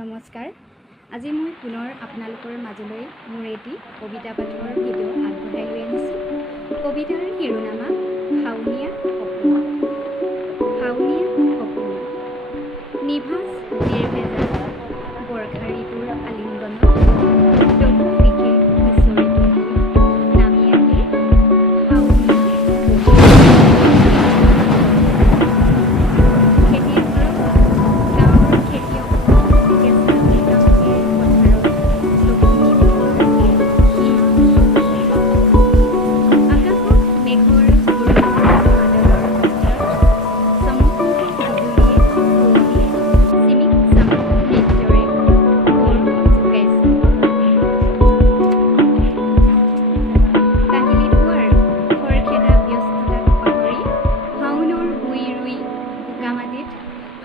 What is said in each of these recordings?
নমস্কাৰ। আজি মই পুনৰ আপোনালোকৰ মাজলৈ মোৰ এটি কবিতা পাঠৰ ভিডিঅ' আগবঢ়াই লৈ আনিছোঁ। কবিতাৰ শিৰোনামা হাউনীয়া সপোন। হাউনীয়া সপোন নিভাঁজ নিৰ্ভেজাল বৰ্ষা ঋতুৰ আলিংগনত তহু দিশে বিচৰিত হৈ নামি আহিল হাউনীয়া খেতিৰ ঘৰত গাঁৱৰ খেতিয়ক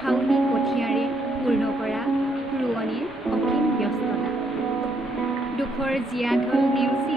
হাউনি কঠিয়াৰে পূৰ্ণ কৰা ৰোৱনীৰ অসীম ব্যস্ততা দুখৰ জীয়া ঢল নেওচি